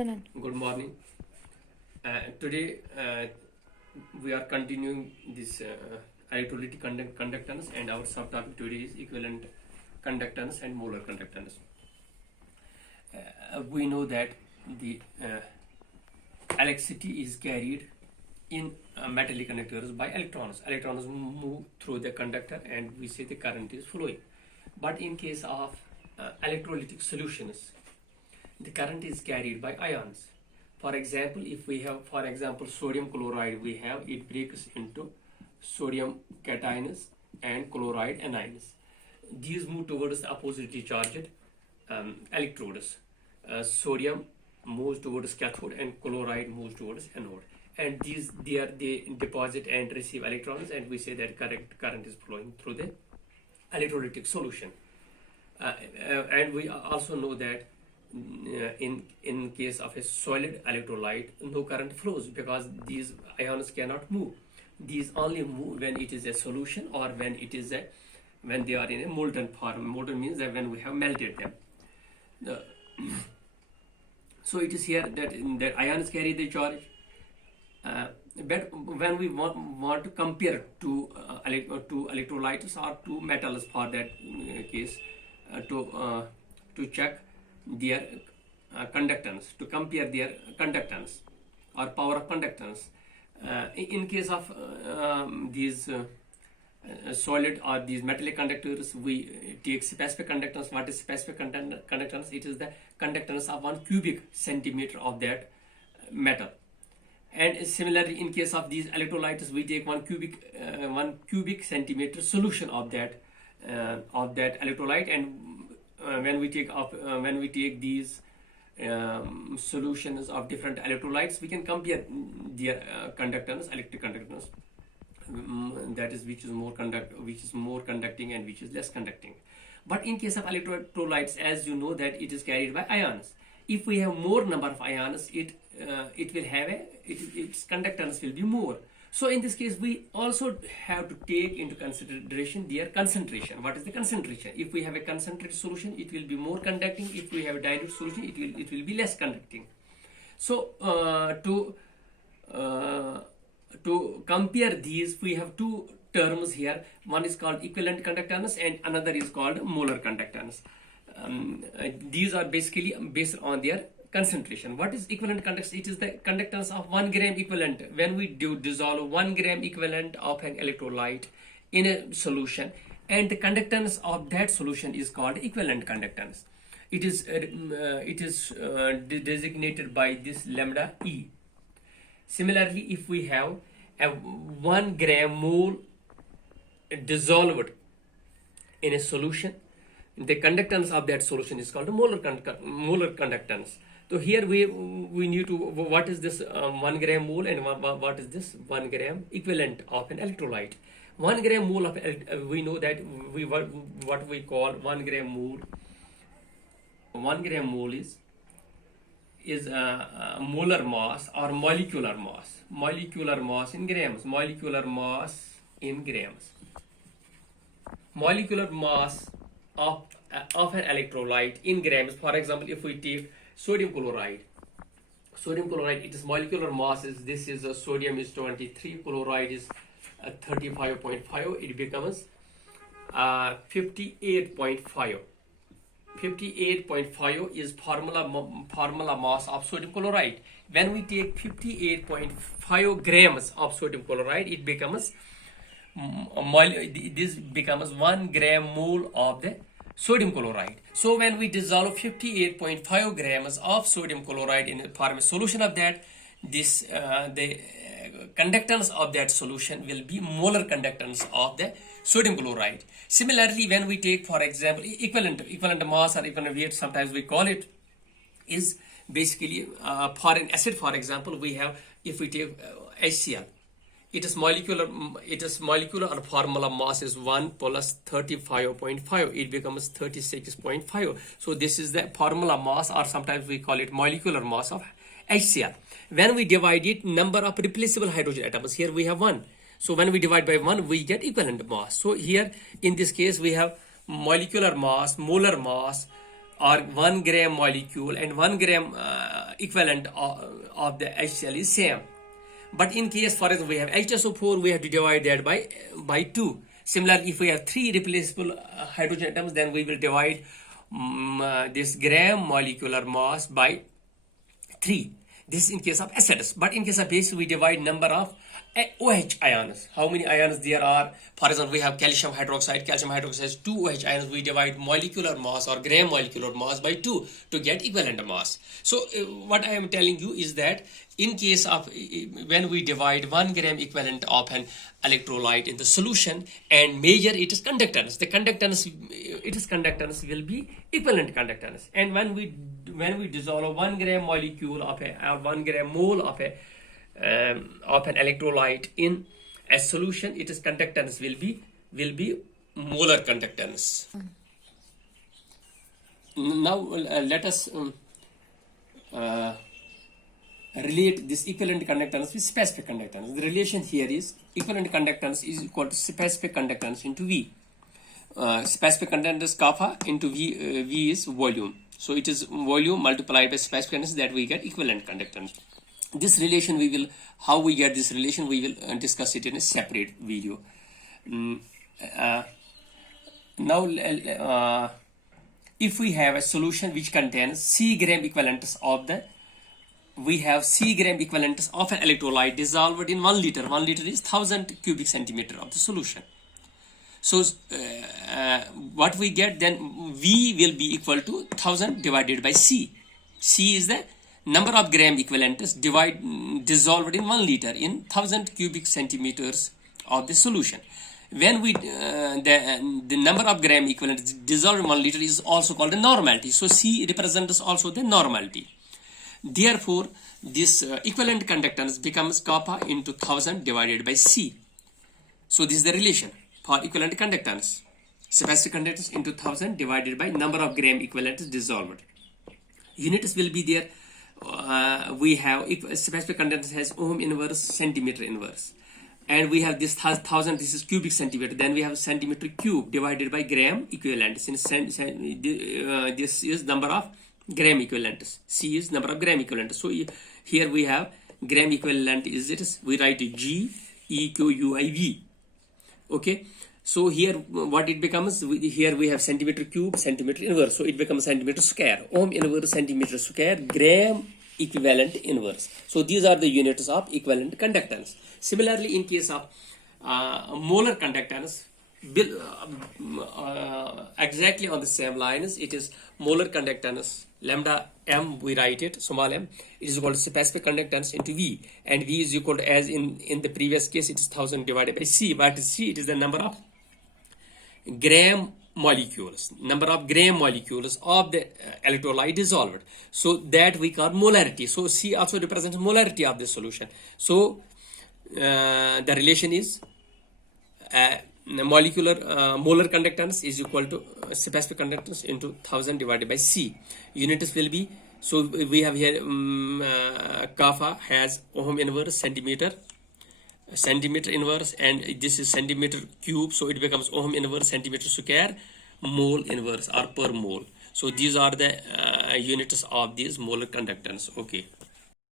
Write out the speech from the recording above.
Good morning. Today we are continuing this electrolytic conductance, and our subtopic today is equivalent conductance and molar conductance. We know that the electricity is carried in metallic conductors by electrons. Electrons move through the conductor and we say the current is flowing. But in case of electrolytic solutions, the current is carried by ions. For example, if we have, for example, sodium chloride, it breaks into sodium cations and chloride anions. These move towards the oppositely charged electrodes. Sodium moves towards cathode and chloride moves towards anode. And they deposit and receive electrons, and we say that current is flowing through the electrolytic solution. And we also know that in case of a solid electrolyte, no current flows because these ions cannot move. These only move when it is a solution or when they are in a molten form. Molten means that when we have melted them. So it is here that ions carry the charge. But when we want to compare two electrolytes or two metals, for that case, to check their conductance, to compare their conductance or power of conductance. In case of these solid or these metallic conductors, we take specific conductance. What is specific conductance? It is the conductance of 1 cubic centimeter of that metal. And similarly, in case of these electrolytes, we take 1 cubic centimeter solution of that electrolyte, and when we take these solutions of different electrolytes, we can compare their conductance, electric conductance, that is which is more conducting and which is less conducting. But in case of electrolytes, as you know, that it is carried by ions. If we have more number of ions, its conductance will be more. So in this case, we also have to take into consideration their concentration. What is the concentration? If we have a concentrated solution, it will be more conducting. If we have a dilute solution, it will be less conducting. So to compare these, we have two terms here. One is called equivalent conductance and another is called molar conductance. These are basically based on their concentration. What is equivalent conductance? It is the conductance of 1 gram equivalent. When we dissolve 1 gram equivalent of an electrolyte in a solution, and the conductance of that solution is called equivalent conductance. It is designated by this lambda E. Similarly, if we have a 1 gram mole dissolved in a solution, the conductance of that solution is called molar conductance. So here we need to, what is this 1 gram mole and what is this 1 gram equivalent of an electrolyte? 1 gram mole of we know that what we call 1 gram mole. 1 gram mole is molar mass or molecular mass. Molecular mass in grams. Molecular mass in grams. Molecular mass of an electrolyte in grams. For example, if we take sodium chloride, its molecular mass is, this is sodium is 23, chloride is 35.5, it becomes 58.5. 58.5 is formula mass of sodium chloride. When we take 58.5 grams of sodium chloride, it becomes this becomes 1 gram mole of the sodium chloride. So when we dissolve 58.5 grams of sodium chloride in a solution of that, the conductance of that solution will be molar conductance of the sodium chloride. Similarly, when we take, for example, equivalent mass or equivalent weight, sometimes we call it, is basically for an acid. For example, we have, if we take HCl, its molecular or formula mass is 1 plus 35.5. It becomes 36.5. So this is the formula mass, or sometimes we call it molecular mass of HCl. When we divide it, number of replaceable hydrogen atoms, here we have 1. So when we divide by 1, we get equivalent mass. So here in this case, we have molecular mass, molar mass or 1 gram molecule and 1 gram equivalent of the HCl is same. But in case, for example, we have HSO4, we have to divide that by 2. Similarly, if we have 3 replaceable hydrogen atoms, then we will divide this gram molecular mass by 3. This is in case of acids. But in case of base, we divide number of OH ions. How many ions there are? For example, we have calcium hydroxide. Calcium hydroxide has 2 OH ions. We divide molecular mass or gram molecular mass by 2 to get equivalent mass. So what I am telling you is that in case of when we divide 1 gram equivalent of an electrolyte in the solution and measure its conductance, the conductance, its conductance will be equivalent conductance. And when we dissolve 1 gram molecule of or 1 gram mole of an electrolyte in a solution, its conductance will be molar conductance. Now let us relate this equivalent conductance with specific conductance. The relation here is equivalent conductance is equal to specific conductance into V. Specific conductance kappa into V is volume. So it is volume multiplied by specific conductance that we get equivalent conductance. This relation how we get this relation, we will discuss it in a separate video. Now, if we have a solution which contains C gram equivalents of we have C gram equivalents of an electrolyte dissolved in 1 liter. 1 liter is 1000 cubic centimeter of the solution. So what we get then, V will be equal to 1000 divided by C. C is the number of gram equivalents dissolved in 1 liter in 1000 cubic centimeters of the solution. When we the number of gram equivalents dissolved in 1 liter is also called a normality. So C represents also the normality. Therefore, this equivalent conductance becomes kappa into 1000 divided by C. So this is the relation for equivalent conductance. Specific conductance into 1000 divided by number of gram equivalents dissolved. Units will be there. We have specific conductance has ohm inverse, centimeter inverse, and we have this 1000. This is cubic centimeter. Then we have centimeter cube divided by gram equivalent. Since this is number of gram equivalents. C is number of gram equivalents. So here we have gram equivalent we write G E Q U I V. Okay. So here what it becomes, here we have centimeter cube, centimeter inverse. So it becomes centimeter square. Ohm inverse, centimeter square, gram equivalent inverse. So these are the units of equivalent conductance. Similarly, in case of molar conductance, exactly on the same lines, it is molar conductance lambda m, we write it small m, it is equal to specific conductance into V, and V is equal to, as in the previous case, it is 1000 divided by C. But C, it is the number of gram molecules, of the electrolyte dissolved. So that we call molarity. So C also represents molarity of the solution. So the relation is molar conductance is equal to specific conductance into 1000 divided by C. Units will be, so we have here kappa has ohm inverse, centimeter inverse, and this is centimeter cube, so it becomes ohm inverse, centimeter square, mole inverse or per mole. So these are the units of these molar conductance. Okay.